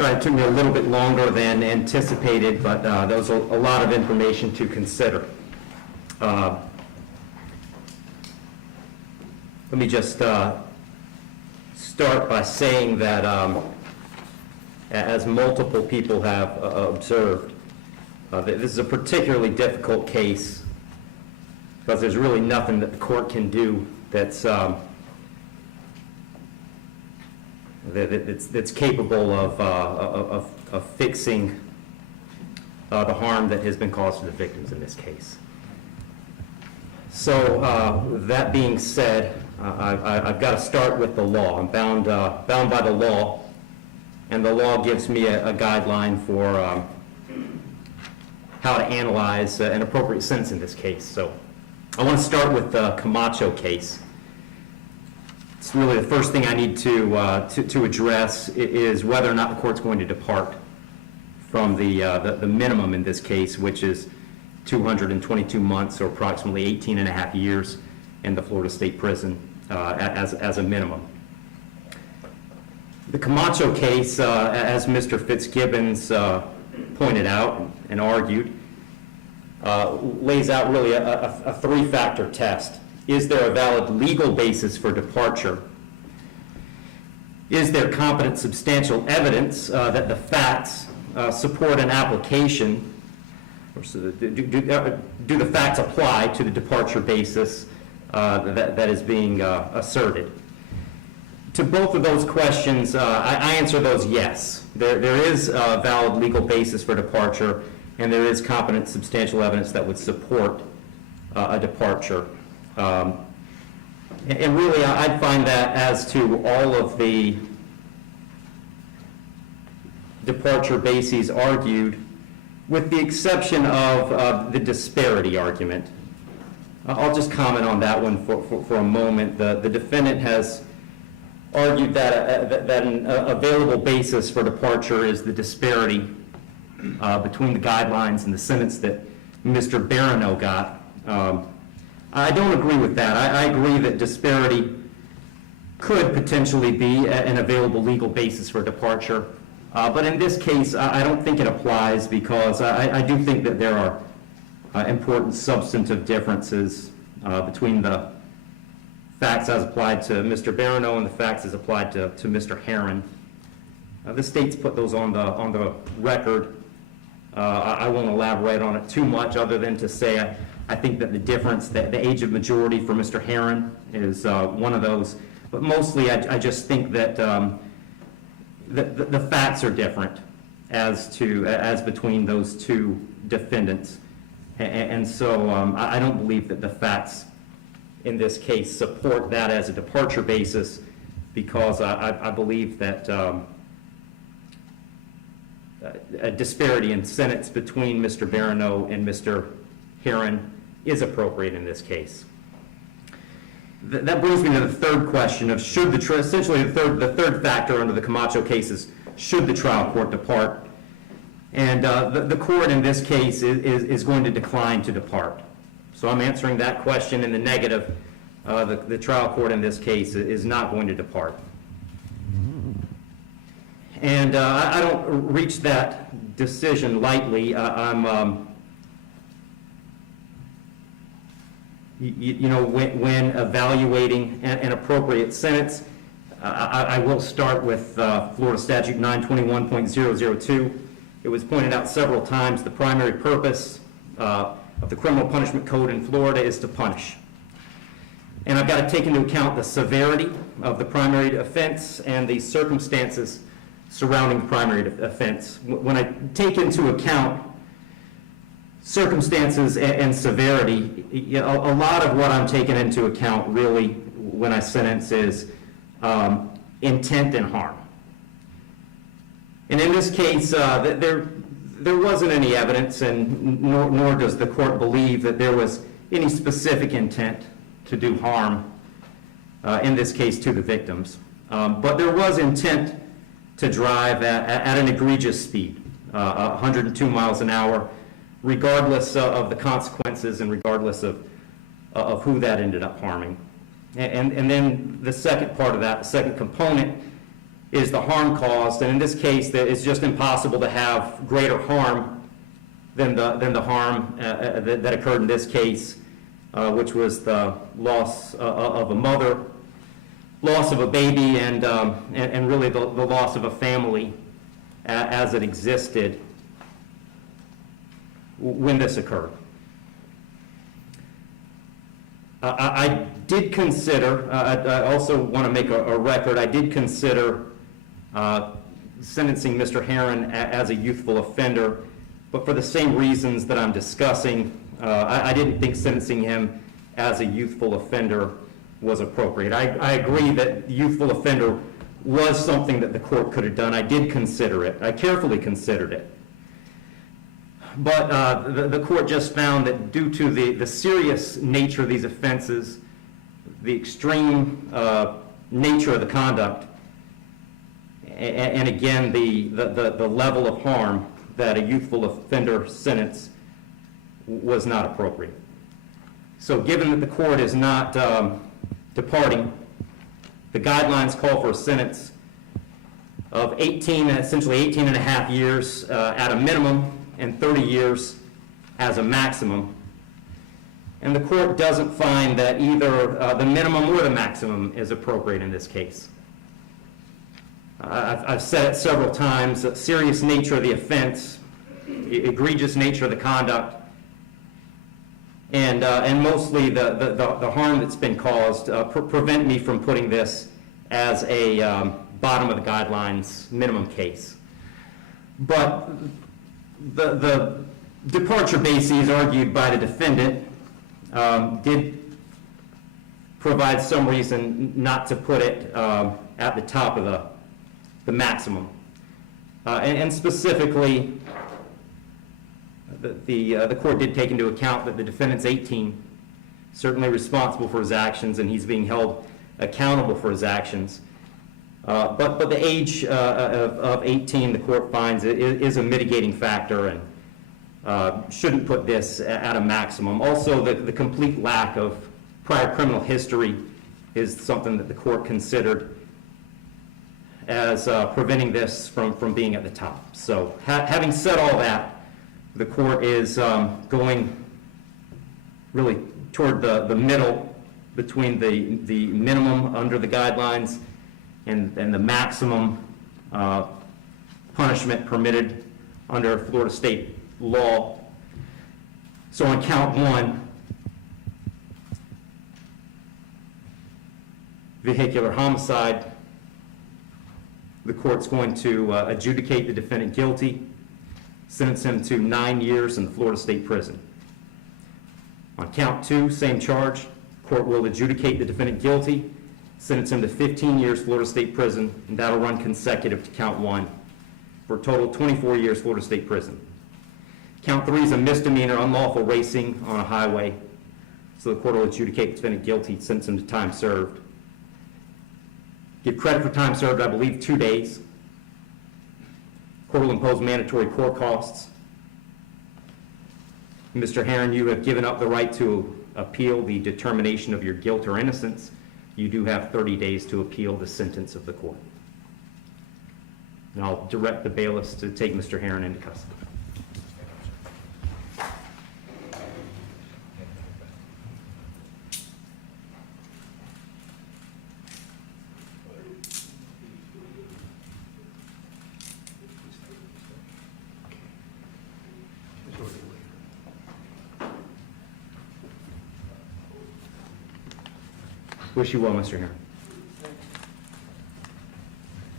Sorry, it took me a little bit longer than anticipated, but there was a lot of information to consider. Let me just start by saying that, as multiple people have observed, that this is a particularly difficult case because there's really nothing that the court can do that's capable of fixing the harm that has been caused to the victims in this case. So that being said, I've got to start with the law. I'm bound by the law, and the law gives me a guideline for how to analyze an appropriate sentence in this case. So I want to start with the Camacho case. It's really the first thing I need to address is whether or not the court's going to depart from the minimum in this case, which is 222 months, or approximately 18 and a half years in the Florida State Prison as a minimum. The Camacho case, as Mr. Fitzgibbons pointed out and argued, lays out really a three-factor test. Is there a valid legal basis for departure? Is there competent substantial evidence that the facts support an application? Or do the facts apply to the departure basis that is being asserted? To both of those questions, I answer those yes. There is a valid legal basis for departure, and there is competent substantial evidence that would support a departure. And really, I'd find that as to all of the departure bases argued, with the exception of the disparity argument. I'll just comment on that one for a moment. The defendant has argued that an available basis for departure is the disparity between the guidelines and the sentence that Mr. Barano got. I don't agree with that. I agree that disparity could potentially be an available legal basis for departure. But in this case, I don't think it applies because I do think that there are important substantive differences between the facts as applied to Mr. Barano and the facts as applied to Mr. Herrin. The state's put those on the record. I won't elaborate on it too much other than to say I think that the difference, the age of majority for Mr. Herrin is one of those. But mostly I just think that the facts are different as between those two defendants. And so I don't believe that the facts in this case support that as a departure basis, because I believe that a disparity in sentence between Mr. Barano and Mr. Herrin is appropriate in this case. That brings me to the third question of should essentially the third factor under the Camacho case is should the trial court depart? And the court in this case is going to decline to depart. So I'm answering that question in the negative. The trial court in this case is not going to depart. And I don't reach that decision lightly. When evaluating an appropriate sentence, I will start with Florida Statute 921.002. It was pointed out several times the primary purpose of the criminal punishment code in Florida is to punish. And I've got to take into account the severity of the primary offense and the circumstances surrounding the primary offense. When I take into account circumstances and severity, a lot of what I'm taking into account really when I sentence is intent and harm. And in this case, there wasn't any evidence, and nor does the court believe that there was any specific intent to do harm, in this case to the victims. But there was intent to drive at an egregious speed, 102 miles an hour, regardless of the consequences and regardless of who that ended up harming. And then the second part of that, the second component, is the harm caused, and in this case, it's just impossible to have greater harm than the harm that occurred in this case, which was the loss of a mother, loss of a baby, and really the loss of a family as it existed when this occurred. I did consider, I also want to make a record, I did consider sentencing Mr. Herrin as a youthful offender, but for the same reasons that I'm discussing, I didn't think sentencing him as a youthful offender was appropriate. I agree that youthful offender was something that the court could have done. I did consider it. I carefully considered it. But the court just found that due to the serious nature of these offenses, the extreme nature of the conduct, and again, the level of harm, that a youthful offender sentence was not appropriate. So given that the court is not departing, the guidelines call for a sentence of essentially 18 and a half years at a minimum and 30 years as a maximum. And the court doesn't find that either the minimum or the maximum is appropriate in this case. I've said it several times, the serious nature of the offense, egregious nature of the conduct, and mostly the harm that's been caused prevent me from putting this as a bottom of the guidelines minimum case. But the departure bases argued by the defendant did provide some reason not to put it at the top of the maximum. And specifically, the court did take into account that the defendant's 18, certainly responsible for his actions, and he's being held accountable for his actions. But the age of 18, the court finds is a mitigating factor and shouldn't put this at a maximum. Also, the complete lack of prior criminal history is something that the court considered as preventing this from being at the top. So having said all that, the court is going really toward the middle between the minimum under the guidelines and the maximum punishment permitted under Florida state law. So on count one, vehicular homicide, the court's going to adjudicate the defendant guilty, sentence him to 9 years in the Florida State Prison. On count two, same charge, court will adjudicate the defendant guilty, sentence him to 15 years Florida State Prison, and that'll run consecutive to count one, for a total of 24 years Florida State Prison. Count three is a misdemeanor, unlawful racing on a highway, so the court will adjudicate the defendant guilty, sentence him to time served. Give credit for time served, I believe, 2 days. Court will impose mandatory court costs. Mr. Herrin, you have given up the right to appeal the determination of your guilt or innocence. You do have 30 days to appeal the sentence of the court. And I'll direct the bailiffs to take Mr. Herrin into custody. Wish you well, Mr. Herrin.